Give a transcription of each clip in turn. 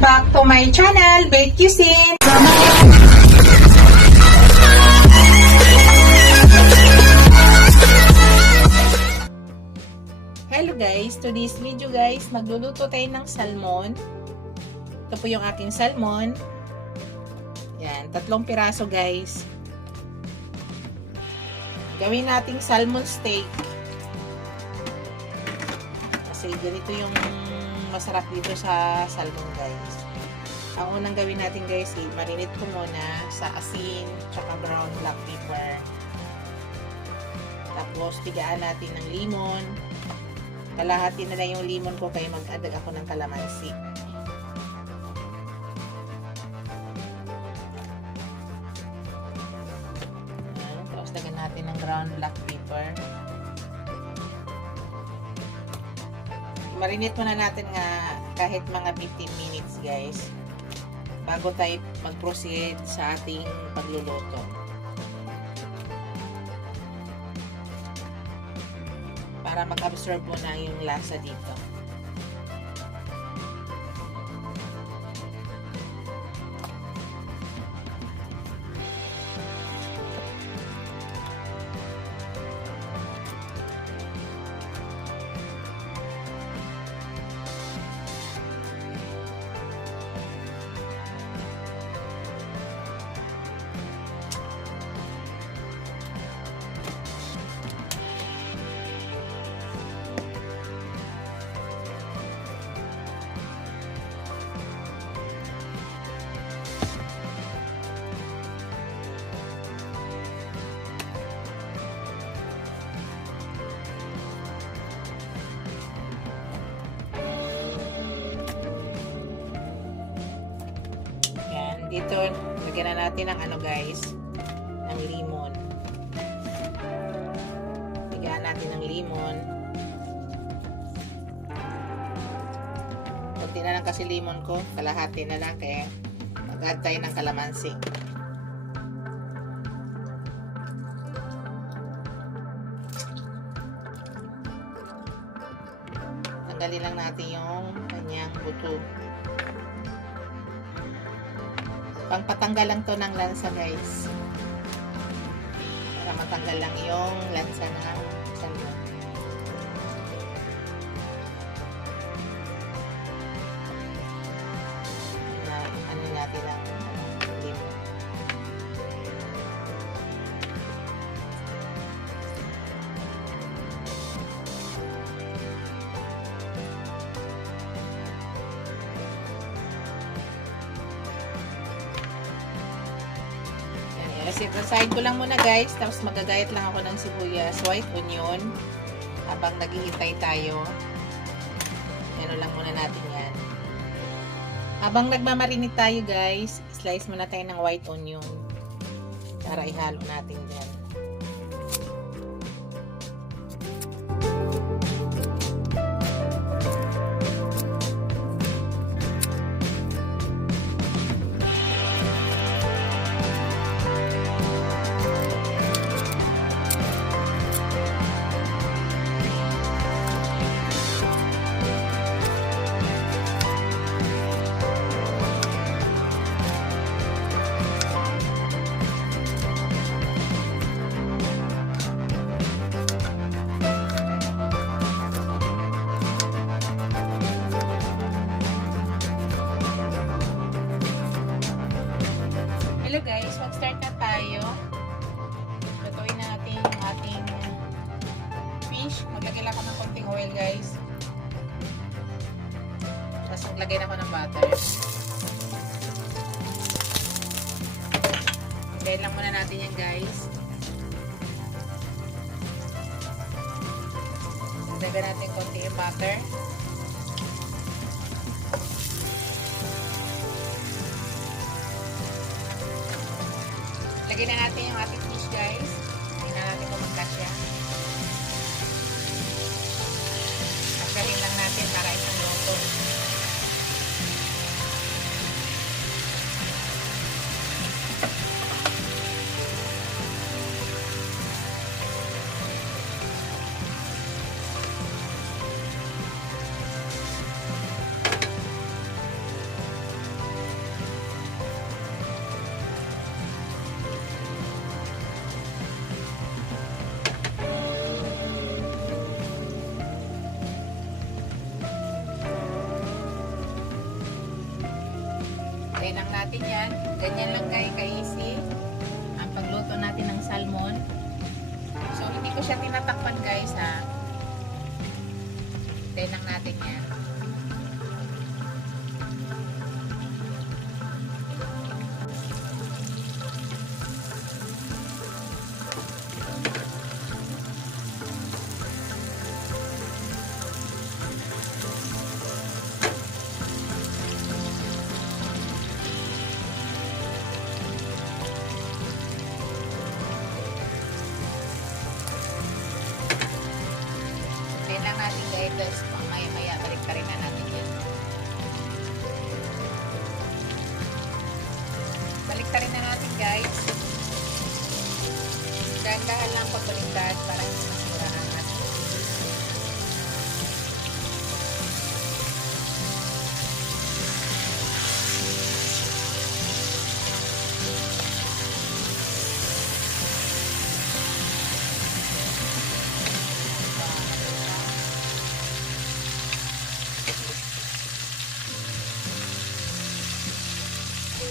Welcome back to my channel, Bake Cuisine. Hello guys, to this video guys, magluluto tayo ng salmon. Ito po yung aking salmon. Yan, 3 piraso guys. Gawin nating salmon steak. Kasi ganito yung masarap dito sa salmon guys. Ang unang gawin natin guys, marinate ko muna sa asin, tsaka brown black pepper. Tapos tigaan natin ng limon. Kalahati na lang yung limon ko kaya mag-add ako ng kalamansi. Tapos lagyan natin ng ground black pepper. Marinate muna natin nga kahit mga 15 minutes guys bago tayo mag-proceed sa ating pagluluto. Para mag-absorb mo na yung lasa dito. Dito, lagyan na natin ng ano guys, ng limon. Tigaan natin ng limon. Kunti na lang kasi limon ko, kalahati na lang kaya mag-add tayo ng kalamansi. Tanggalin lang natin yung kanyang buto. Pangpatanggal lang to ng lansa guys. Para matanggal lang yung lansa ng salmon. Na ano natin lang limon. Side ko lang muna guys, tapos magagayat lang ako ng sibuyas, white onion habang naghihintay tayo. Ano lang muna natin yan. Habang nagmamarinate tayo guys, slice muna tayo ng white onion para ihalo natin dyan. Hello guys, mag-start na tayo. Lutuin natin yung ating fish. Maglagay lang ako ng konting oil guys. Tapos maglagay na ako ng butter. Lagay lang muna natin yan guys. Lagay natin konti yung butter. Lagyan na natin yung ating fish guys. Tingnan natin kung magkasya. Tanggalin lang natin para isang luto. Hintayin lang natin yan. Ganyan lang guys, ka-easy ang pagluto natin ng salmon. So, hindi ko siya tinatakpan guys ha. Hintayin lang natin yan. Lang natin guys, tapos maya balik ka rin na natin yan. Balik ka rin na natin guys. Dahan-dahan lang pagbaliktad para hindi masira ang natin.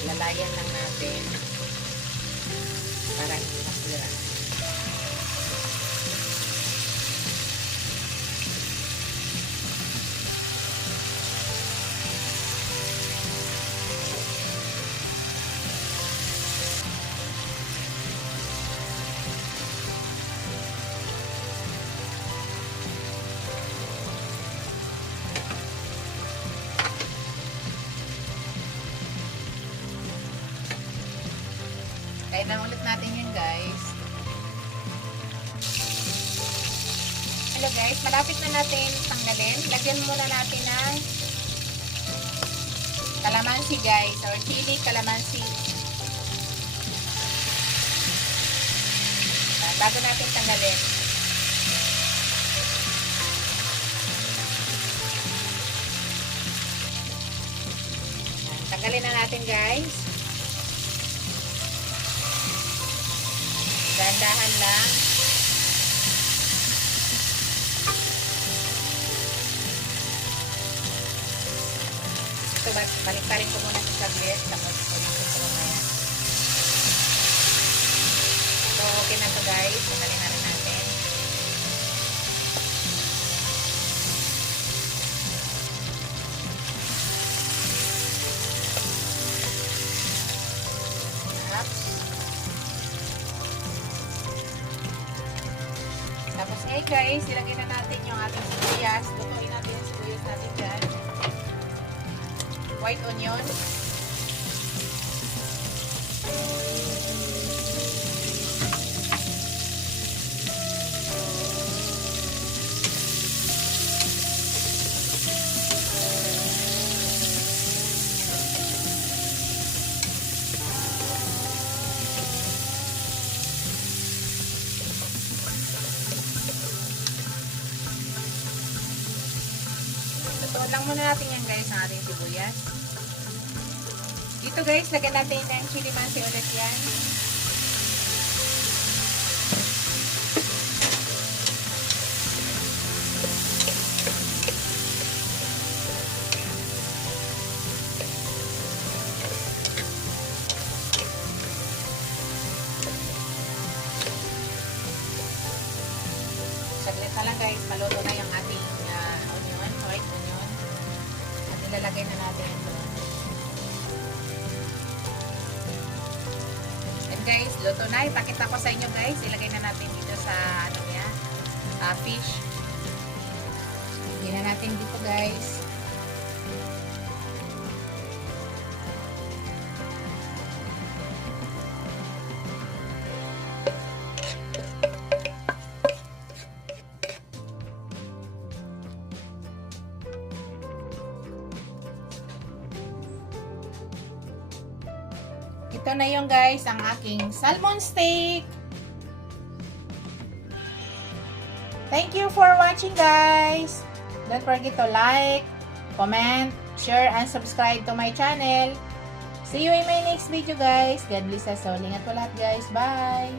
Lalayan lang natin para hindi masira. Kaya na ulit natin yun guys. Hello guys, malapit na natin tanggalin. Lagyan muna natin ng kalamansi guys, or chili kalamansi. Bago natin tanggalin. Tanggalin na natin guys. Dahan-dahan lang. Ito, balik-tarin ko muna sa saglit. Tapos, ulitin ko mamaya. So, okay na to guys. Tanggalin na rin natin. Tapos ngayon guys, ilagay na natin yung ating sibuyas. Lutuin natin yung sibuyas natin dyan. White onion. Lutuin lang muna natin yan guys, ang ating sibuyas. Dito guys, lagyan natin ng chili mansi ulit yan. Saglit na lang guys, maluto na yung ating onion, white onion. At ilalagay na natin ito. And guys, luto na. Ipakita ko sa inyo guys. Ilagay na natin dito sa ano yan, fish. Ilagay na natin dito guys. Ito na yung guys, ang aking salmon steak. Thank you for watching guys. Don't forget to like, comment, share, and subscribe to my channel. See you in my next video guys. God bless us all. Ingat po lahat guys. Bye!